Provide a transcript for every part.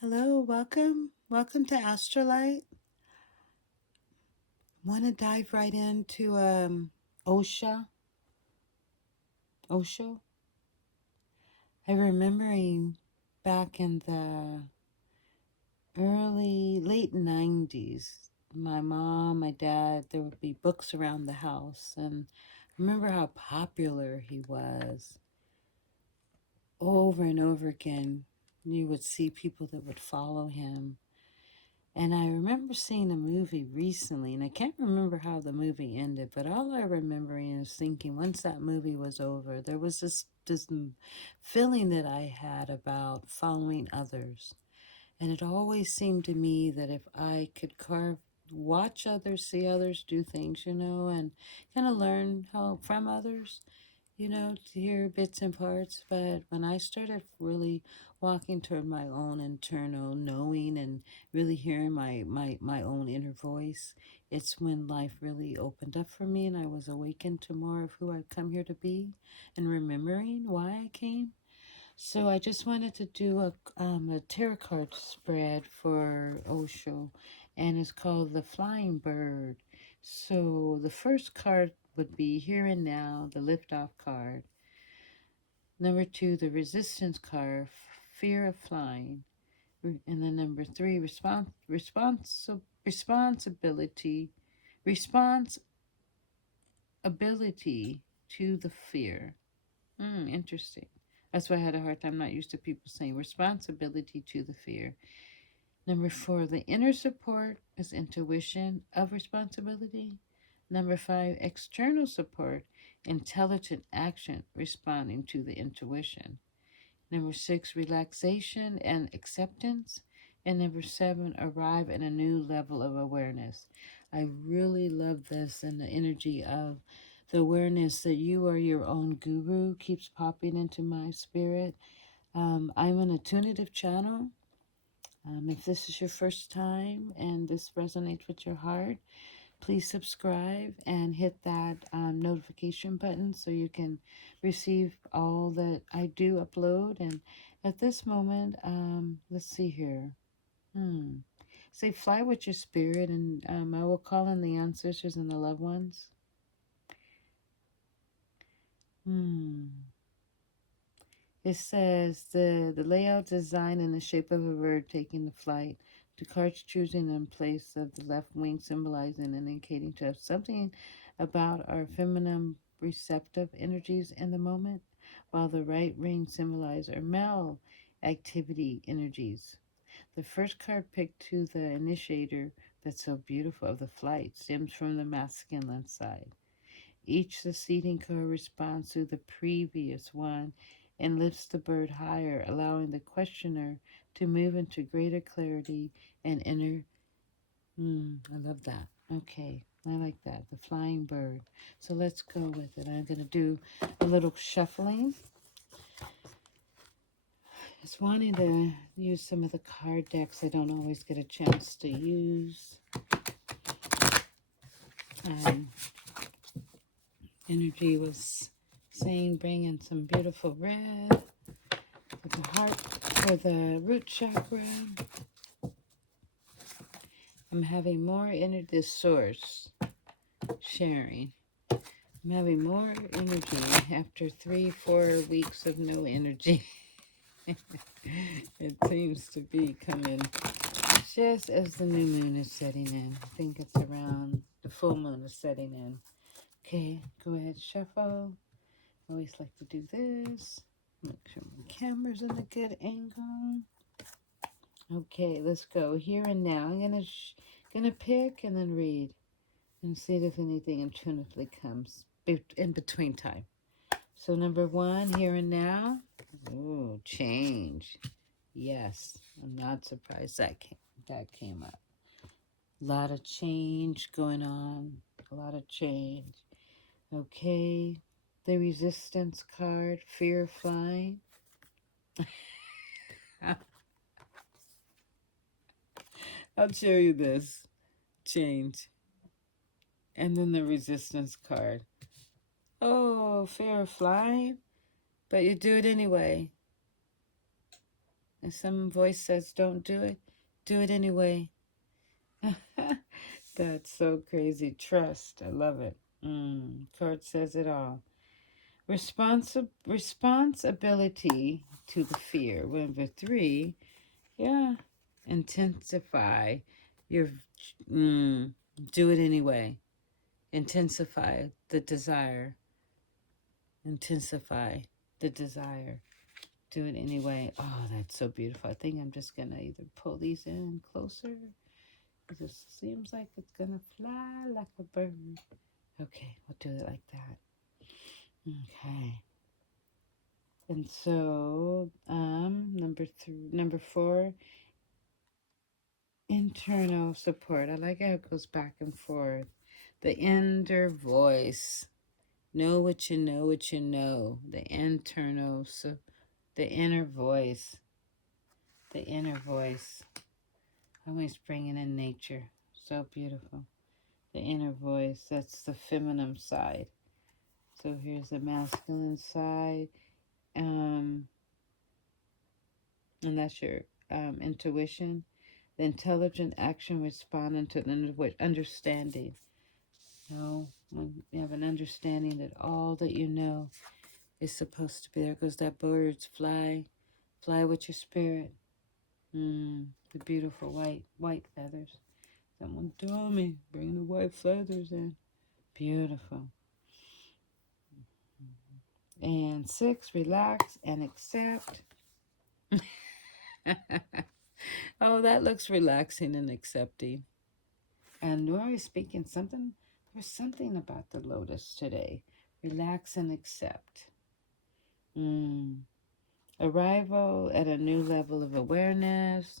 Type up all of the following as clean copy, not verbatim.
Hello, welcome to Astrolight. Want to dive right into OSHA, OSHO. I'm remembering back in the late 90s, my mom, my dad, there would be books around the house, and I remember how popular he was. Over and over again, you would see people that would follow him. And I remember seeing a movie recently, and I can't remember how the movie ended, but all I remember is thinking once that movie was over, there was this feeling that I had about following others. And it always seemed to me that if I could watch others, see others do things, and kind of learn how from others, to hear bits and parts. But when I started really walking toward my own internal knowing and really hearing my own inner voice, it's when life really opened up for me and I was awakened to more of who I've come here to be and remembering why I came. So I just wanted to do a tarot card spread for Osho, and it's called the Flying Bird. So the first card would be Here and Now, the Liftoff card. Number two, the Resistance card, Fear of Flying. And then number three, responsibility, responsibility to the fear. Interesting. That's why I had a hard time not used to people saying responsibility to the fear. Number four, the inner support is intuition of responsibility. Number five, external support, intelligent action responding to the intuition. Number six, relaxation and acceptance. And number seven, arrive at a new level of awareness. I really love this, and the energy of the awareness that you are your own guru keeps popping into my spirit. I'm an intuitive channel. If this is your first time and this resonates with your heart, please subscribe and hit that notification button so you can receive all that I do upload. And at this moment, let's see here. Say, fly with your spirit, and I will call in the ancestors and the loved ones. It says the layout design in the shape of a bird taking the flight. The cards choosing in place of the left wing symbolizing and indicating to us something about our feminine receptive energies in the moment, while the right ring symbolizes our male activity energies. The first card picked to the initiator that's so beautiful of the flight stems from the masculine side. Each succeeding corresponds to the previous one and lifts the bird higher, allowing the questioner to move into greater clarity and inner. I love that. Okay, I like that. The flying bird. So let's go with it. I'm going to do a little shuffling. Just wanting to use some of the card decks I don't always get a chance to use. Energy was saying bring in some beautiful red for the heart, for the root chakra. I'm having more energy, this source sharing. I'm having more energy after 3-4 weeks of no energy. It seems to be coming just as the new moon is setting in. I think it's around the full moon is setting in. Okay, go ahead, shuffle. I always like to do this. Make sure my camera's in a good angle. Okay, let's go here and now. I'm gonna pick and then read and see if anything intuitively comes in between time. So number one, here and now. Ooh, change. Yes, I'm not surprised that came up. A lot of change going on. A lot of change. Okay, the resistance card, fear of flying. I'll show you this. Change. And then the resistance card. Oh, fear of flying? But you do it anyway. And some voice says, don't do it anyway. That's so crazy. Trust. I love it. Card says it all. Responsibility to the fear. Number 3, yeah. Intensify your, do it anyway. Intensify the desire. Intensify the desire. Do it anyway. Oh, that's so beautiful. I think I'm just going to either pull these in closer. It just seems like it's going to fly like a bird. Okay, we'll do it like that. Okay. And so, number 4, internal support. I like how it goes back and forth. The inner voice. Know what you know, what you know. The internal, so the inner voice. The inner voice. Always bringing in nature. So beautiful. The inner voice. That's the feminine side. So here's the masculine side. And that's your intuition. The intelligent action responding to the understanding. You know, when you have an understanding that all that you know is supposed to be there. Goes that birds fly with your spirit. The beautiful white feathers. Someone told me, bring the white feathers in. Beautiful. And 6, relax and accept. Oh, that looks relaxing and accepting. And Nori speaking something, there's something about the lotus today. Relax and accept. Arrival at a new level of awareness,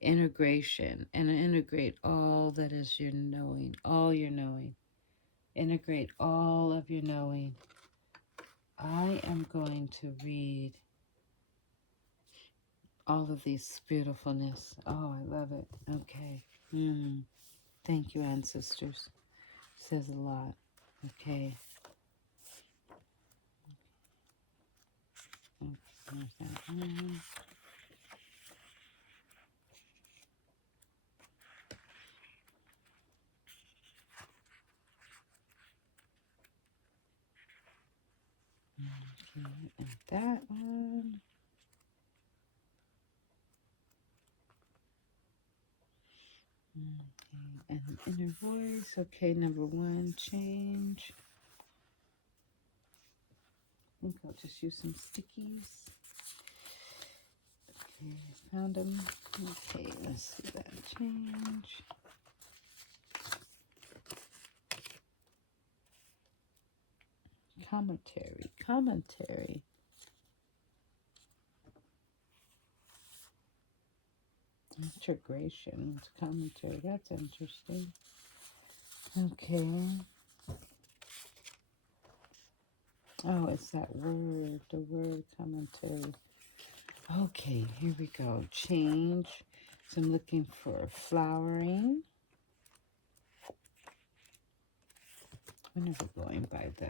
integration, and integrate all that is your knowing, all your knowing. Integrate all of your knowing. I am going to read all of these beautifulness. Oh, I love it. Okay. Thank you, ancestors. Says a lot. Okay. There's that one. Okay, and that one. Okay, and inner voice. Okay, number 1, change. I think I'll just use some stickies. Okay, found them. Okay, let's see that change. Commentary. Integration. Commentary. That's interesting. Okay. Oh, it's that word. The word commentary. Okay, here we go. Change. So I'm looking for flowering. I'm never going by the...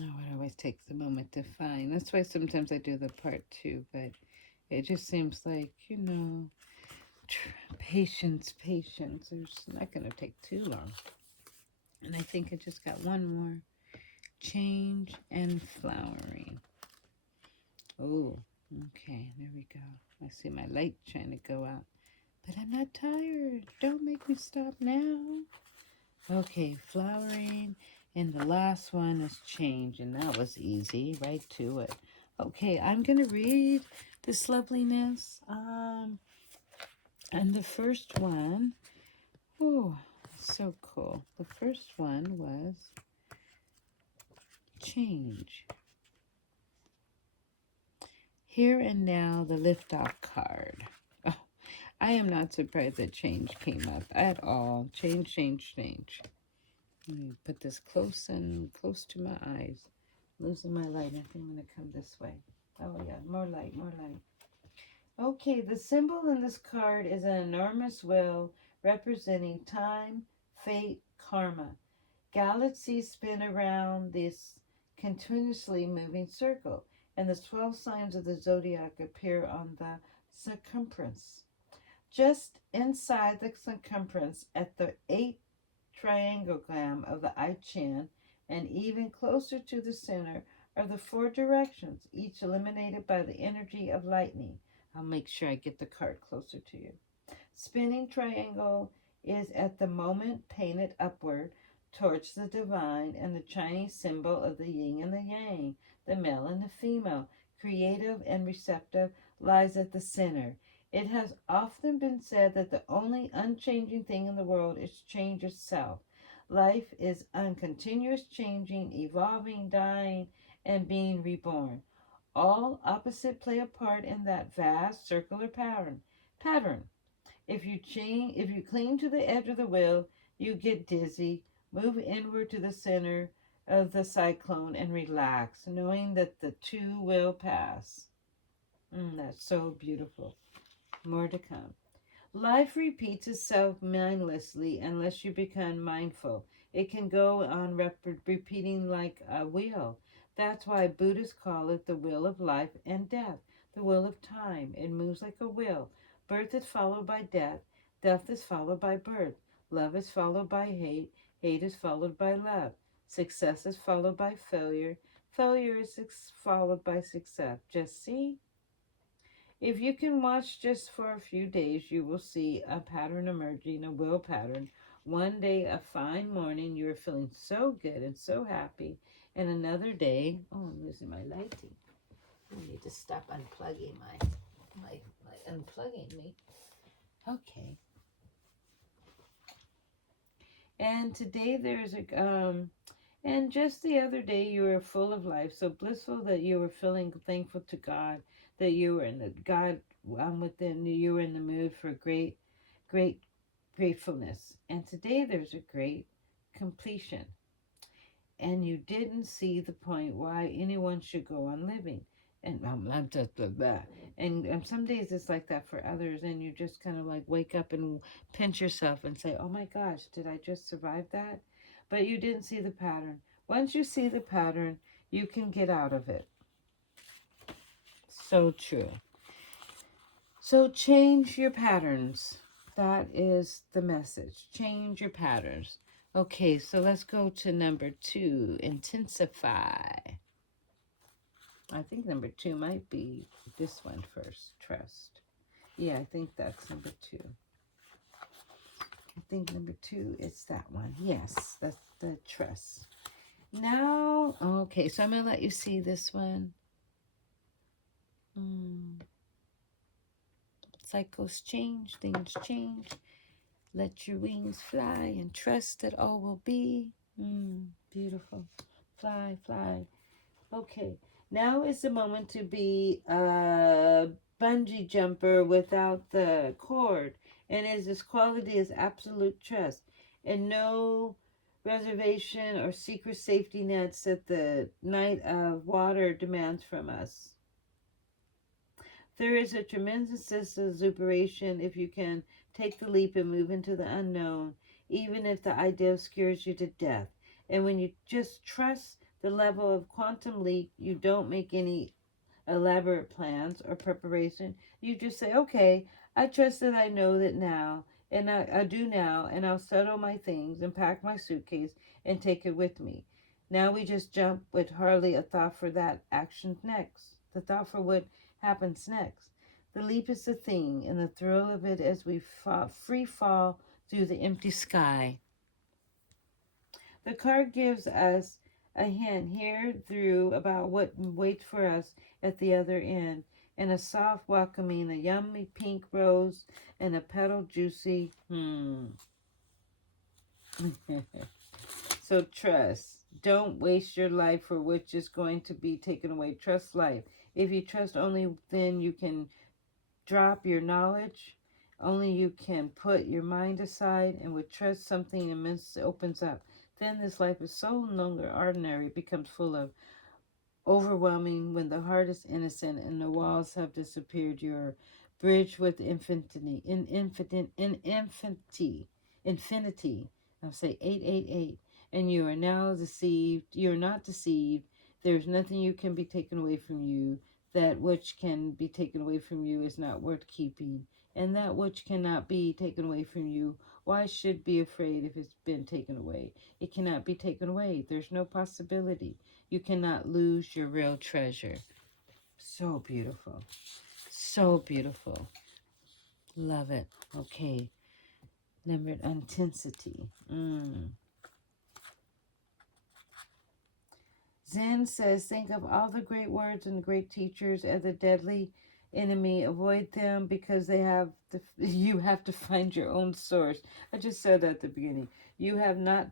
Oh, it always takes a moment to find. That's why sometimes I do the part 2, but it just seems like, patience. It's not going to take too long. And I think I just got one more. Change and flowering. Oh, okay, there we go. I see my light trying to go out. But I'm not tired. Don't make me stop now. Okay, flowering. And the last one is change. And that was easy. Right to it. Okay, I'm going to read this loveliness. And the first one, oh, so cool. The first one was change. Here and now, the liftoff card. Oh, I am not surprised that change came up at all. Change. Let me put this close to my eyes. Losing my light. I think I'm going to come this way. Oh, yeah, more light. Okay, the symbol in this card is an enormous wheel representing time, fate, karma. Galaxies spin around this continuously moving circle, and the 12 signs of the zodiac appear on the circumference. Just inside the circumference, at the eighth triangle of the I Ching, and even closer to the center, are the four directions, each illuminated by the energy of lightning. I'll make sure I get the card closer to you. Spinning triangle is at the moment painted upward towards the divine and the Chinese symbol of the yin and the yang, the male and the female, creative and receptive, lies at the center. It has often been said that the only unchanging thing in the world is change itself. Life is continuous changing, evolving, dying, and being reborn. All opposite play a part in that vast circular pattern. If you cling to the edge of the wheel, you get dizzy. Move inward to the center of the cyclone and relax, knowing that the two will pass. That's so beautiful. More to come. Life repeats itself mindlessly unless you become mindful. It can go on repeating like a wheel. That's why Buddhists call it the wheel of life and death, the wheel of time. It moves like a wheel. Birth is followed by death. Death is followed by birth. Love is followed by hate. Hate is followed by love. Success is followed by failure. Failure is followed by success. Just see? If you can watch just for a few days, you will see a pattern emerging, a will pattern. One day, a fine morning, you are feeling so good and so happy. And another day, oh, I'm losing my lighting. I need to stop unplugging my unplugging me. Okay. And today there's and just the other day you were full of life, so blissful that you were feeling thankful to God, that you were in the God within you were in the mood for great gratefulness. And today there's a great completion. And you didn't see the point why anyone should go on living. And some days it's like that for others, and you just kind of like wake up and pinch yourself and say, "Oh my gosh, did I just survive that?" But you didn't see the pattern. Once you see the pattern, you can get out of it. So true. So change your patterns. That is the message. Change your patterns. Okay, so let's go to number 2, intensify. I think number 2 might be this one first, trust. Yeah, I think that's number 2. I think number 2 is that one. Yes, that's the trust. Now, okay, so I'm going to let you see this one. Cycles change, things change. Let your wings fly and trust that all will be. Beautiful. Fly, fly. Okay, now is the moment to be a bungee jumper without the cord. And this quality is absolute trust and no reservation or secret safety nets that the night of water demands from us. There is a tremendous exuberation if you can take the leap and move into the unknown, even if the idea scares you to death. And when you just trust the level of quantum leap, you don't make any elaborate plans or preparation. You just say, okay, I trust that I know that now, and I do now, and I'll settle my things and pack my suitcase and take it with me. Now we just jump with hardly a thought for that action next, the thought for what happens next. The leap is the thing, and the thrill of it as we free fall through the empty sky. The card gives us a hint here through about what waits for us at the other end, and a soft welcoming, a yummy pink rose, and a petal juicy. So trust. Don't waste your life for which is going to be taken away. Trust life. If you trust only, then you can drop your knowledge. Only you can put your mind aside, and with trust, something immense opens up. Then this life is so no longer ordinary, it becomes full of overwhelming when the heart is innocent and the walls have disappeared. You're bridge with infinity, infinity. I'll say 888. And you are now deceived. You are not deceived. There is nothing you can be taken away from you. That which can be taken away from you is not worth keeping. And that which cannot be taken away from you, why should be afraid if it's been taken away? It cannot be taken away. There's no possibility. You cannot lose your real treasure. So beautiful. So beautiful. Love it. Okay. Number intensity. Zen says, think of all the great words and great teachers as a deadly enemy. Avoid them because you have to find your own source. I just said that at the beginning. You not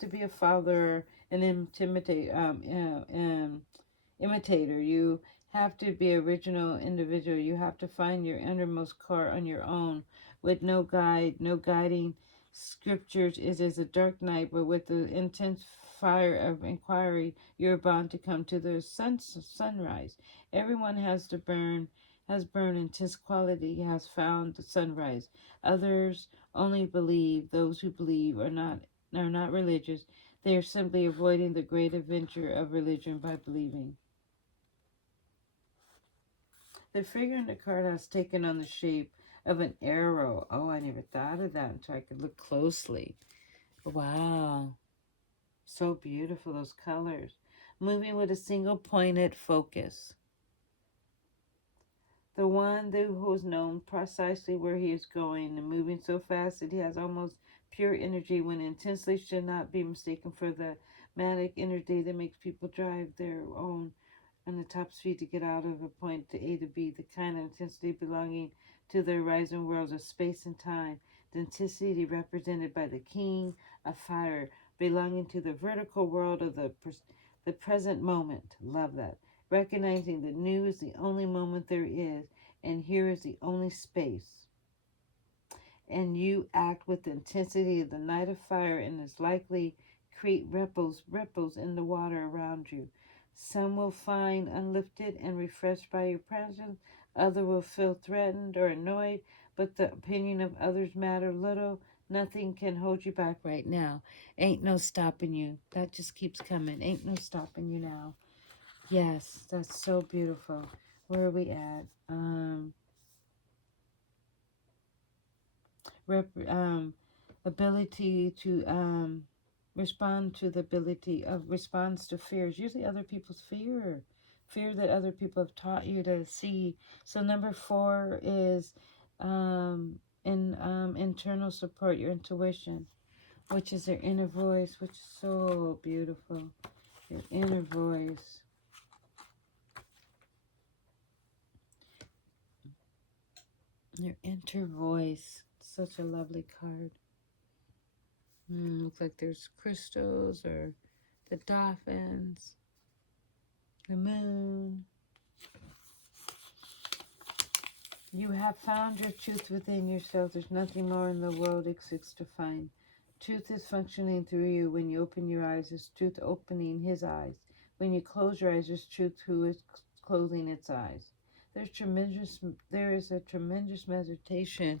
to be a follower and imitator. You have to be original individual. You have to find your innermost core on your own with no guide, no guiding scriptures. It is a dark night, but with the intense fire of inquiry, you're bound to come to the sunrise. Everyone has burned intense quality, has found the sunrise. Others only believe. Those who believe are not religious. They are simply avoiding the great adventure of religion by believing. The figure in the card has taken on the shape of an arrow. Oh, I never thought of that until I could look closely. Wow. So beautiful, those colors. Moving with a single pointed focus. The one who is known precisely where he is going and moving so fast that he has almost pure energy when intensely should not be mistaken for the manic energy that makes people drive their own on the top speed to get out of a point to A to B, the kind of intensity belonging to the horizon worlds of space and time, the intensity represented by the king of fire, belonging to the vertical world of the present moment. Love that. Recognizing that new is the only moment there is, and here is the only space. And you act with the intensity of the night of fire and is likely create ripples in the water around you. Some will find unlifted and refreshed by your presence, others will feel threatened or annoyed, but the opinion of others matter little. Nothing can hold you back right now. Ain't no stopping you. That just keeps coming. Ain't no stopping you now. Yes, that's so beautiful. Where are we at? Ability to respond to the ability of response to fears, usually other people's fear that other people have taught you to see. So number 4 is internal support, your intuition, which is their inner voice, which is so beautiful. Your inner voice. Your inner voice. Such a lovely card. Looks like there's crystals or the dolphins, the moon. You have found your truth within yourself. There's nothing more in the world exists to find. Truth is functioning through you. When you open your eyes, it's truth opening his eyes. When you close your eyes, it's truth who is closing its eyes. There is a tremendous meditation.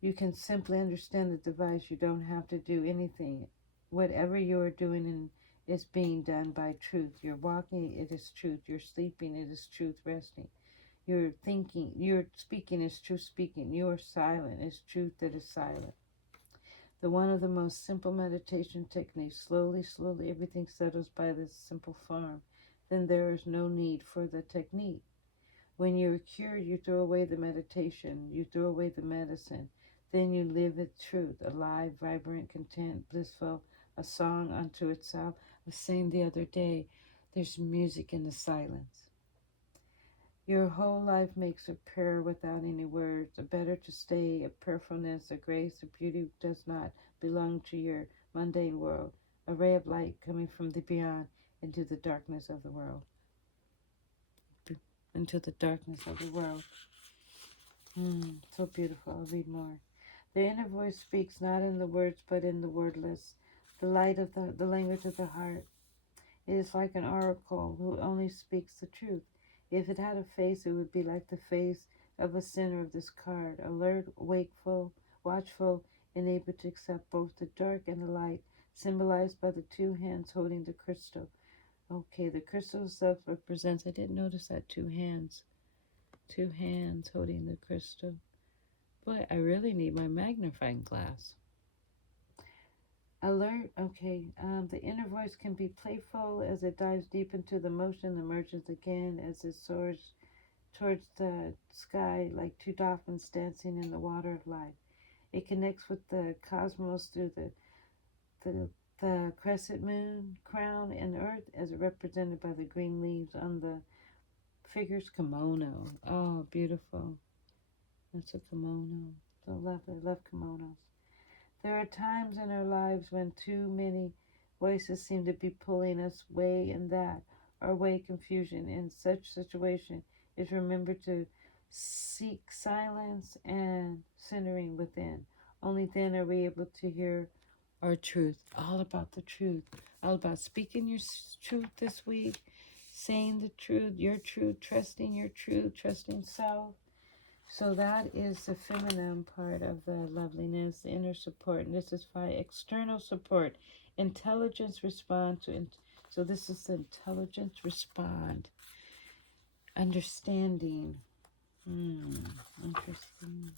You can simply understand the device. You don't have to do anything. Whatever you are doing is being done by truth. You're walking, it is truth. You're sleeping, it is truth resting. You're thinking, you're speaking is truth speaking. You are silent, is truth that is silent. The one of the most simple meditation techniques. Slowly, slowly, everything settles by this simple form. Then there is no need for the technique. When you're cured, you throw away the meditation, you throw away the medicine. Then you live with truth, alive, vibrant, content, blissful, a song unto itself. I was saying the other day, there's music in the silence. Your whole life makes a prayer without any words. A better to stay, a prayerfulness, a grace, a beauty does not belong to your mundane world. A ray of light coming from the beyond into the darkness of the world. Into the darkness of the world. So beautiful. I'll read more. The inner voice speaks not in the words, but in the wordless. The light of the language of the heart. It is like an oracle who only speaks the truth. If it had a face, it would be like the face of a center of this card. Alert, wakeful, watchful, and able to accept both the dark and the light, symbolized by the two hands holding the crystal. Okay, the crystal itself represents, I didn't notice that, two hands. Two hands holding the crystal. Boy, I really need my magnifying glass. Alert, okay. The inner voice can be playful as it dives deep into the motion, emerges again as it soars towards the sky like two dolphins dancing in the water of life. It connects with the cosmos through the, the crescent moon, crown, and earth as represented by the green leaves on the figure's kimono. Oh, beautiful. That's a kimono. So lovely. I love kimonos. There are times in our lives when too many voices seem to be pulling us way in that or way confusion. In such situation is remember to seek silence and centering within. Only then are we able to hear our truth. All about the truth. All about speaking your truth this week, saying the truth, your truth, trusting self. So that is the feminine part of the loveliness, the inner support. And this is by external support. Intelligence respond to, so this is the intelligence respond. Understanding. Interesting.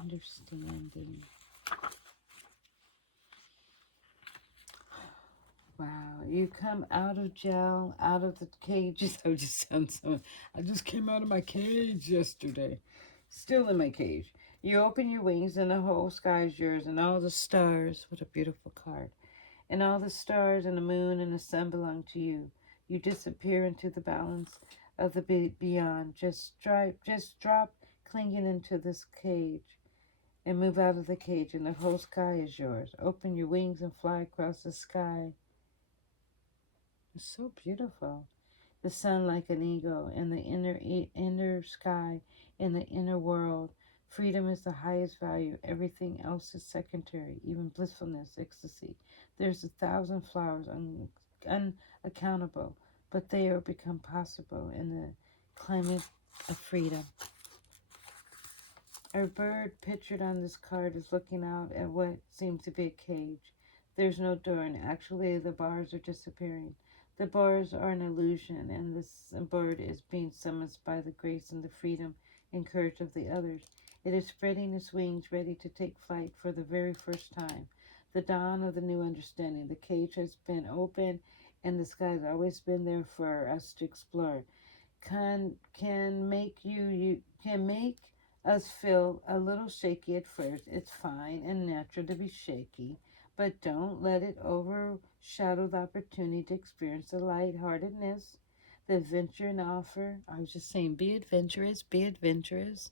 Understanding. Wow, you come out of jail, out of the cages. I just sound so. I just came out of my cage yesterday. Still in my cage. You open your wings, and the whole sky is yours, and all the stars. What a beautiful card. And all the stars, and the moon, and the sun belong to you. You disappear into the balance of the beyond. Just drop, clinging into this cage. And move out of the cage, and the whole sky is yours. Open your wings and fly across the sky. It's so beautiful. The sun like an eagle in the inner sky, in the inner world. Freedom is the highest value. Everything else is secondary, even blissfulness, ecstasy. There's 1,000 flowers unaccountable, but they are become possible in the climate of freedom. Our bird pictured on this card is looking out at what seems to be a cage. There's no door, and actually the bars are disappearing. The bars are an illusion, and this bird is being summoned by the grace and the freedom and courage of the others. It is spreading its wings, ready to take flight for the very first time. The dawn of the new understanding. The cage has been open, and the sky has always been there for us to explore. Can make us feel a little shaky at first. It's fine and natural to be shaky, but don't let it overshadow the opportunity to experience the lightheartedness, the adventure and offer. I was just saying, be adventurous, be adventurous.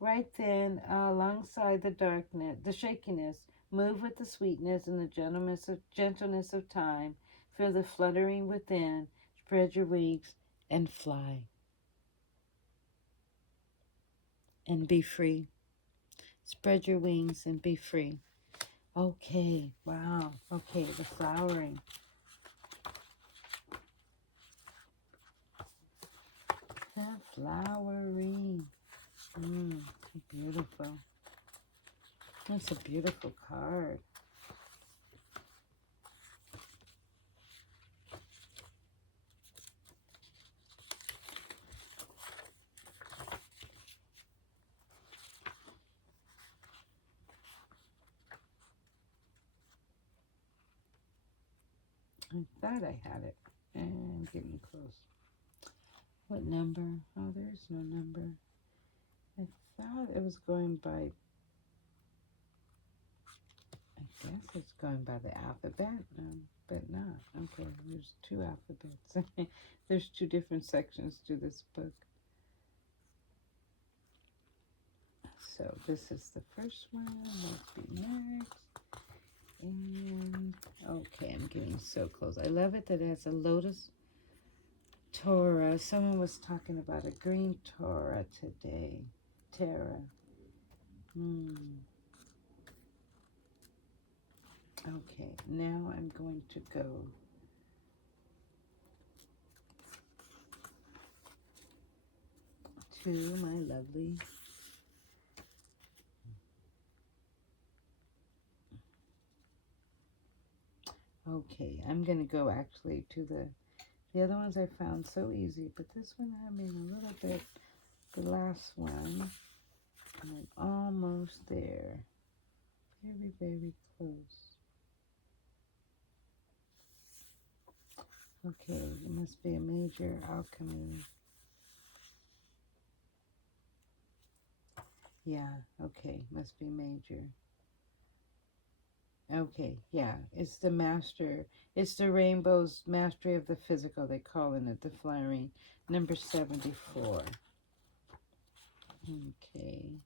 Right then, alongside the darkness, the shakiness, move with the sweetness and the gentleness of time. Feel the fluttering within. Spread your wings and fly. And be free. Spread your wings and be free. Okay, wow. Okay, the flowering. The flowering. Beautiful. That's a beautiful card. I thought I had it. And getting close. What number? Oh, there's no number. I thought it was going by, I guess it's going by the alphabet, but not. Okay, there's two alphabets. There's two different sections to this book. So this is the first one. Let's be next. And okay, I'm getting so close. I love it that it has a lotus Torah. Someone was talking about a green Torah today. Terra. Okay, now I'm going to go to my lovely Okay, I'm going to go actually to the other ones I found so easy, but this one I mean a little bit, the last one, I'm almost there. Very, very close. Okay, it must be a major alchemy. Yeah, okay, must be major. Okay, yeah, it's the master. It's the rainbow's mastery of the physical. They calling it the flaring. Number 74. Okay.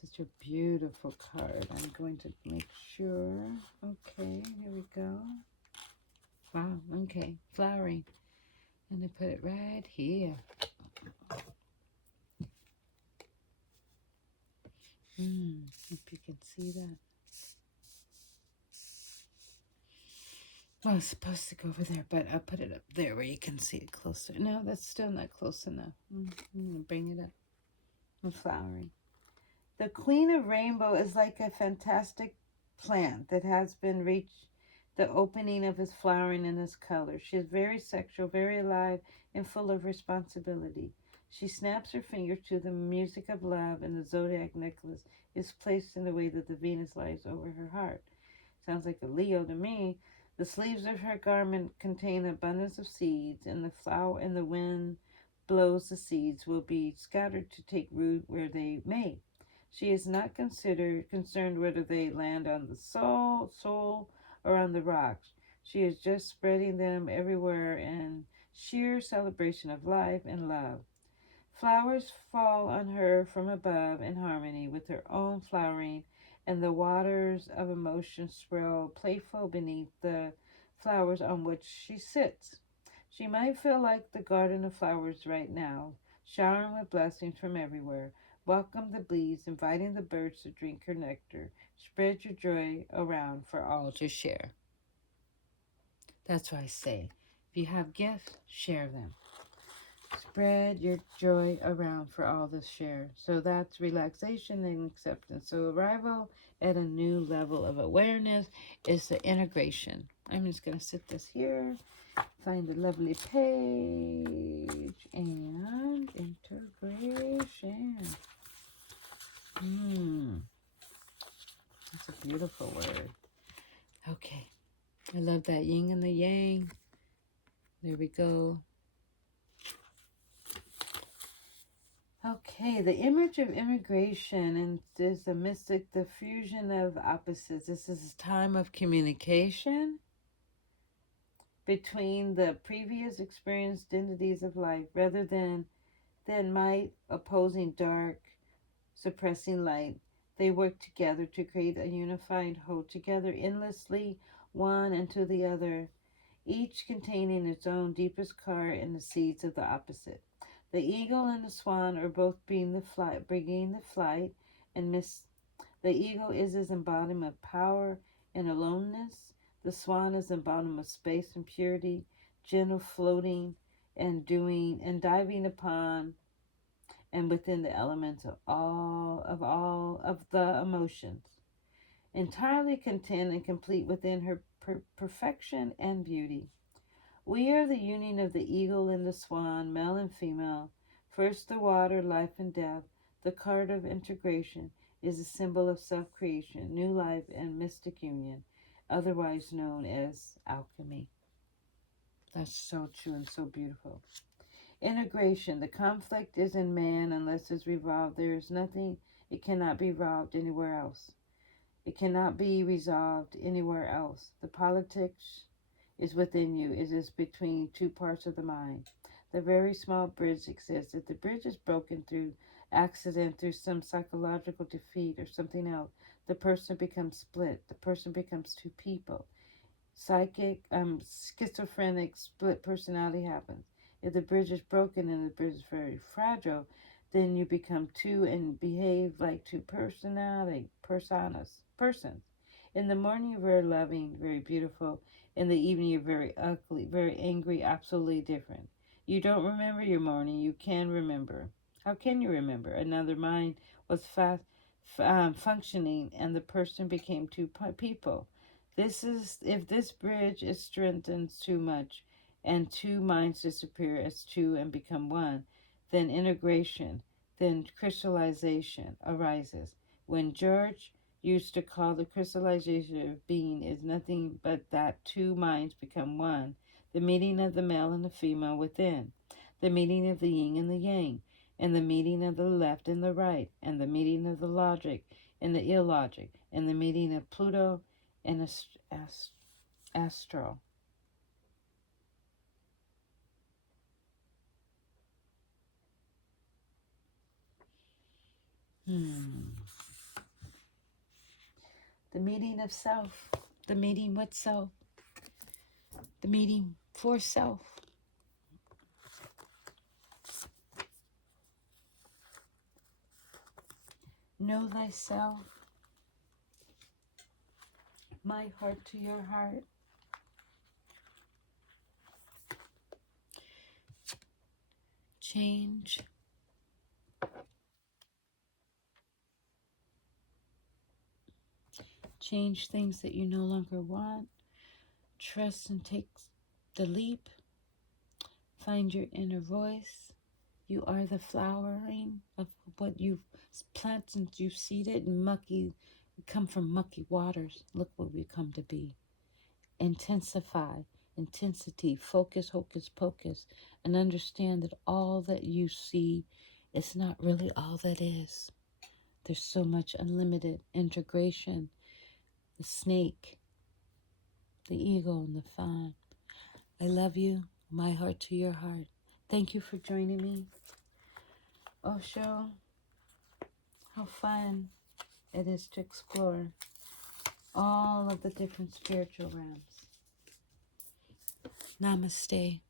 Such a beautiful card. I'm going to make sure. Okay, here we go. Wow, okay, flowering. And I put it right here. If you can see that. Well, it's supposed to go over there, but I'll put it up there where you can see it closer. No, that's still not close enough. I'm going to bring it up. I'm flowering. The Queen of Rainbow is like a fantastic plant that has been reached the opening of its flowering and its color. She is very sexual, very alive, and full of responsibility. She snaps her fingers to the music of love, and the zodiac necklace is placed in the way that the Venus lies over her heart. Sounds like a Leo to me. The sleeves of her garment contain abundance of seeds, and the flower and the wind blows the seeds will be scattered to take root where they may. She is not concerned whether they land on the soul or on the rocks. She is just spreading them everywhere in sheer celebration of life and love. Flowers fall on her from above in harmony with her own flowering, and the waters of emotion swirl playful beneath the flowers on which she sits. She might feel like the garden of flowers right now, showering with blessings from everywhere. Welcome the bees, inviting the birds to drink her nectar. Spread your joy around for all to share. That's why I say, if you have gifts, share them. Spread your joy around for all to share. So that's relaxation and acceptance. So arrival at a new level of awareness is the integration. I'm just going to sit this here, find a lovely page, and integration. That's a beautiful word. Okay. I love that yin and the yang. There we go. Okay, the image of immigration and there's the mystic, the fusion of opposites. This is a time of communication between the previous experienced entities of life rather than might opposing dark, suppressing light. They work together to create a unified whole, together endlessly, one into the other, each containing its own deepest core in the seeds of the opposite. The eagle and the swan are both bringing the flight, and the eagle is his embodiment of power and aloneness. The swan is embodiment of space and purity, gentle floating and diving upon and within the elements of all of the emotions, entirely content and complete within her perfection and beauty. We are the union of the eagle and the swan, male and female. First, the water, life and death. The card of integration is a symbol of self-creation, new life, and mystic union, otherwise known as alchemy. That's so true and so beautiful. Integration. The conflict is in man unless it's resolved. There is nothing, it cannot be resolved anywhere else. It cannot be resolved anywhere else. The politics is within you. It is between two parts of the mind. The very small bridge exists. If the bridge is broken through accident, through some psychological defeat or something else, the person becomes split. The person becomes two people. Schizophrenic split personality happens. If the bridge is broken and the bridge is very fragile, then you become two and behave like two persons. In the morning, you're very loving, very beautiful. In the evening, you're very ugly, very angry, absolutely different. You don't remember your morning. You can remember. How can you remember? Another mind was functioning, and the person became two people. This is if this bridge is strengthened too much, and two minds disappear as two and become one, then integration, then crystallization arises. When George used to call the crystallization of being is nothing but that two minds become one, the meeting of the male and the female within, the meeting of the yin and the yang, and the meeting of the left and the right, and the meeting of the logic and the illogic, and the meeting of Pluto and astral. The meeting of self, the meeting with self, the meeting for self. Know thyself, my heart to your heart. Change. Change things that you no longer want. Trust and take the leap. Find your inner voice. You are the flowering of what you've planted and you've seeded, and mucky. We come from mucky waters. Look what we come to be. Intensify, intensity, focus, hocus pocus, and understand that all that you see is not really all that is. There's so much unlimited integration. The snake, the eagle, and the fawn. I love you, my heart to your heart. Thank you for joining me. OSHO, how fun it is to explore all of the different spiritual realms. Namaste.